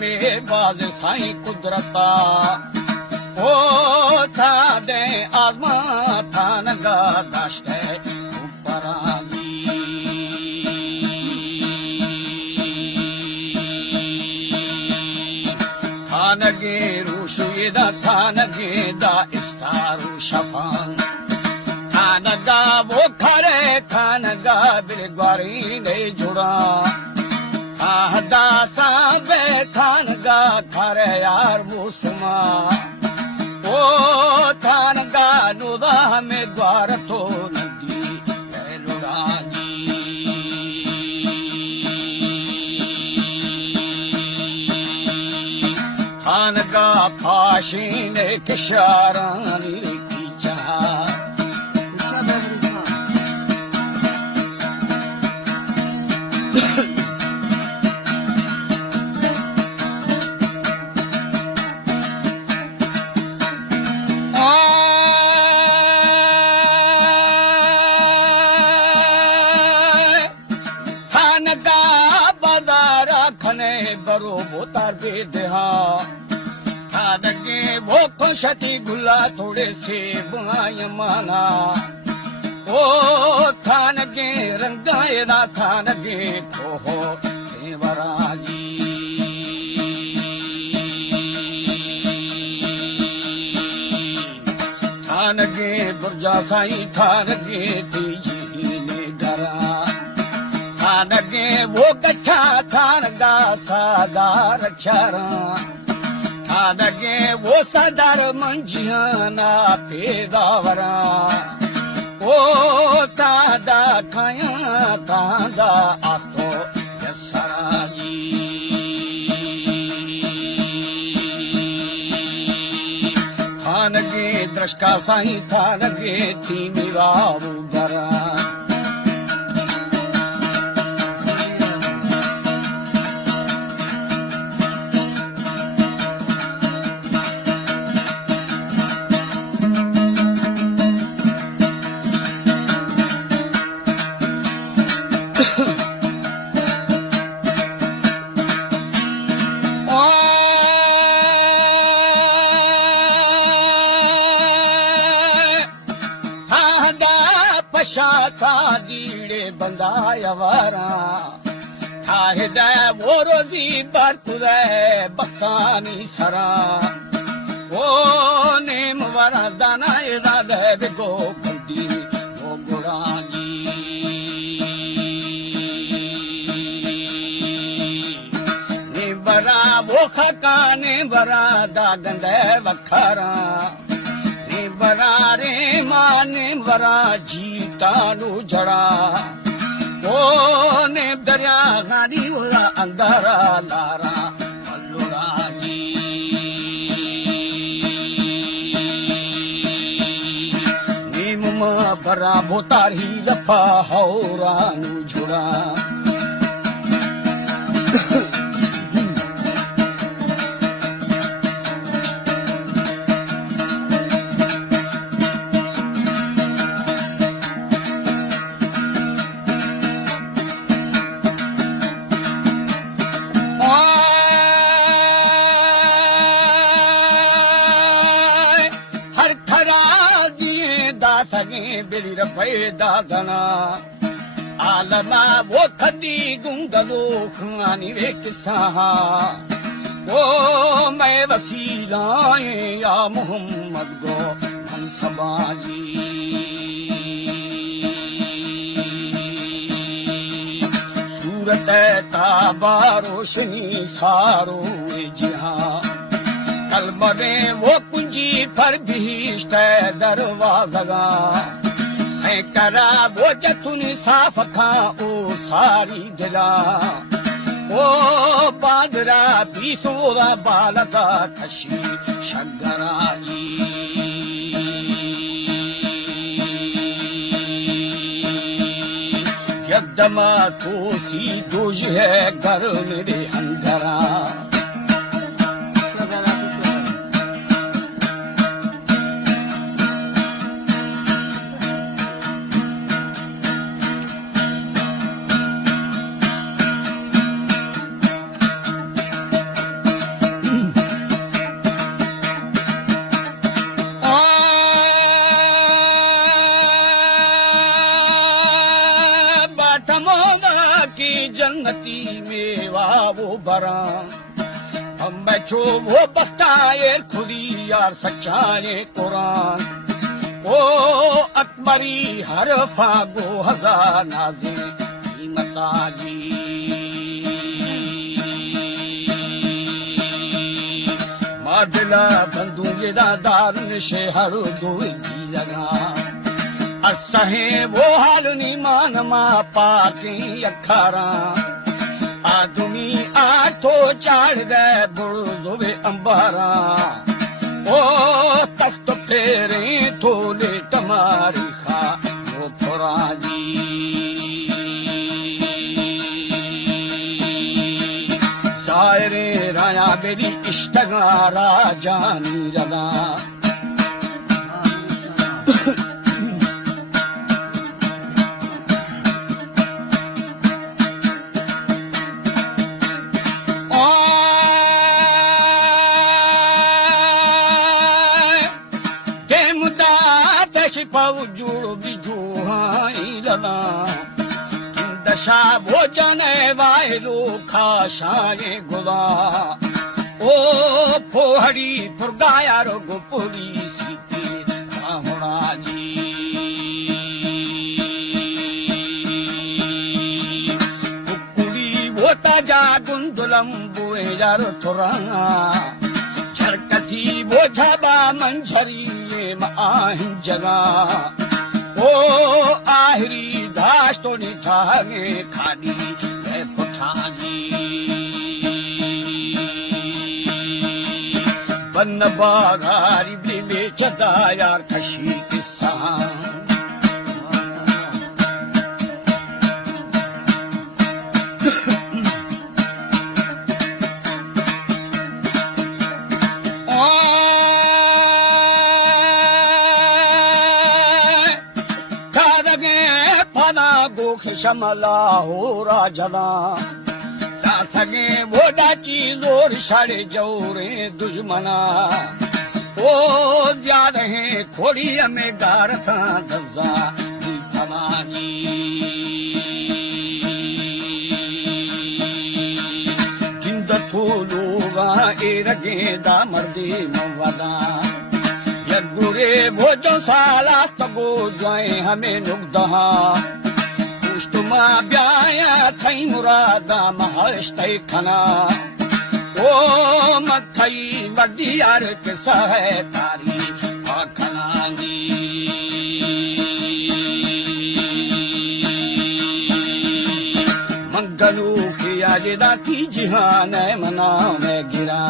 में बाज साईं कुदरता ओ था दे आज़मा थान गा दाश्ते ऊपरागी थानगे रूशुदा थानगे दा इस्तारू शफान थानगा वो खरे थानगा बिलग्वारी ने जुड़ा आहदा साबे थानगा खरे यार मुसमा ओ थानगा नुदा में द्वार तो नदी लुड़ागी थानगा फाशी ने किशारानी की चाह बरो बोतार बेदहा थानगे वो खुशती गुला थोड़े से बुआय माना ओ थानगे रंगाए ना थानगे खोहो देवरागी थानगे बुर्जा साई थानगे तीजी ने गरा थानगे वो कच्छा थानगा सादार चारा थानगे वो सादार मंजियाना पेदावरा ओ तादा खाया तादा आतो यसरागी थानगे द्रष्का साई थानगे थी निवाऊ गरा शाखा दीड़े बंदाया वारा थाहिदा वो रोजी बरतुदे बखानी सरा वो नेम वरा दाना इरादे बिगो कुंडी वो गुड़ागी निबरा वो खका निबरा दागंदे वखारा बरारे माने बरा जीता नु जड़ा ओ ने दरिया गाड़ी वाला अंधारा लारा मल्लुरागी नीम बरा बोतारी लफा हौरा नु जुड़ा बिली रफे दादना आलमा वो खदी गुंगलो खानी वे किसा वो मैं वसीलाए या मोहम्मद गो हम सबाजी सूरत ताबा रोशनी सारो जहां कलबे वो कुंजी पर भीष्ट दरवाज़ा सैकरा वो जतुनी साफ था ओ सारी दिला ओ बादरा बीसोरा बालका खशी शगरागी यदमा तो सी दोज है घर मेरे अंदरा जन्नती मेवा वो बरा हम बैठो वो बताए खुदी यार सच्चाए कुरान ओ अकबरी हर फागो हजार नाज़े कीमता जी मादिला बंदू जेदा दार निशे हर दुई की जगह असहे वो हाल नी मान मा पाके अखारा आदमी आठो चाड़ गए बुढ़ अंबारा ओ तख्त फेरे थोले टमारी खा वो फुराजी सायरे राया मेरी इश्तगारा जानी रगा जुड़ बिजू हाई लगा दशा भोजन वायलो खाशाए गुला ओ फोहड़ी फुरगाया रो गुपुरी सीती राहुणा जी कुकुड़ी वो ताजा गुंदुलम बुए यारो थोरा झरकती वो झाबा मंझरी आहिन जगा ओ आहिरी दास तो निठागे खादी है पुठाजी बन बागारी बिले चदा यार खशी किस्सा शमला हो राजला साथगे वो डाची जोर छड़े जोरे दुश्मना ओ ज्यादा है खोड़ी में गारता दजा फलानी जिंद थोलूगा एरगे दा मर्दे मवदा यदुरे भोजो साला तगो जाए हमें नुकदहा तुमा ब्याया थई मुरादा महश्तै खना ओ मथई वडी यार किसा है तारी आखना जी मंगलू किया जेदा की जिहान मना में गिरा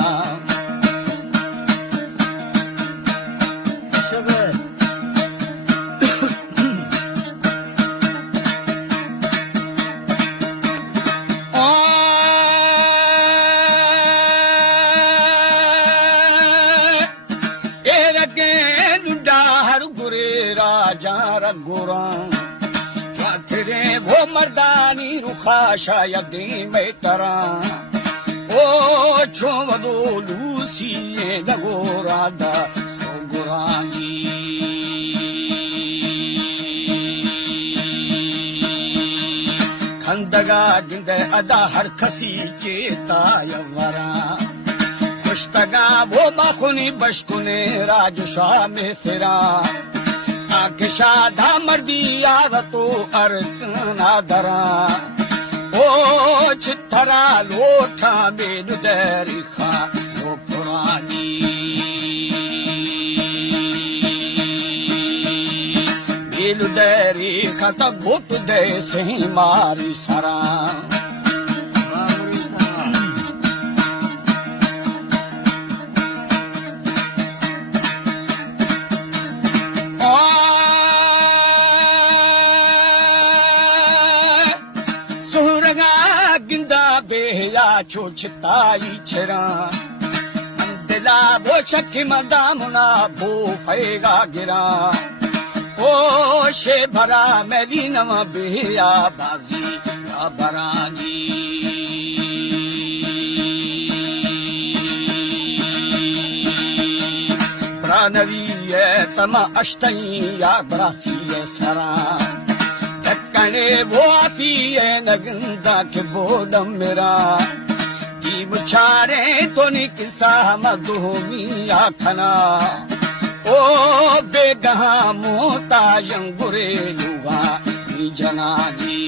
चाथरे वो मर्दानी रुखा शायद में तरा ओ छो वदो लूसी लगो राधा गुरानी खंदगा जिंद अदा हर खसी चेता यवरा खुशतगा वो माखुनी बशकुने राजशाह में फिरा शादा मर्दी आदतो अर्थ नादरा ओ चित्थरा लोठा बेनु दरी खा वो पुरानी बेनु दरी खा तो घुट दे सही मारी सरा छो छिताई छरा अंदला वो शक्ति मदामुना भो फैगा गिरा ओ शे भरा मेरी नव बेया बाजी बराजी प्राणवी तमा अष्टई या ब्रासी सरा हणे वो पिए नगंदा के बोडम मेरा जीव छारे तो नी किसा मधुमी आखना ओ बेगहा मोताज गुरे लुगा जना जी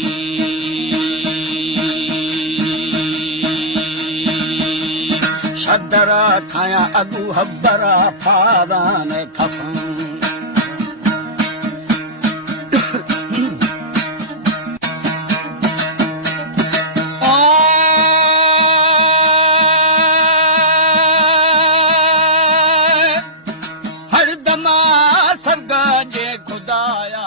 शदरा खाया अगू हब्बरा फादान खफन हर दमा सरगा जे खुदाया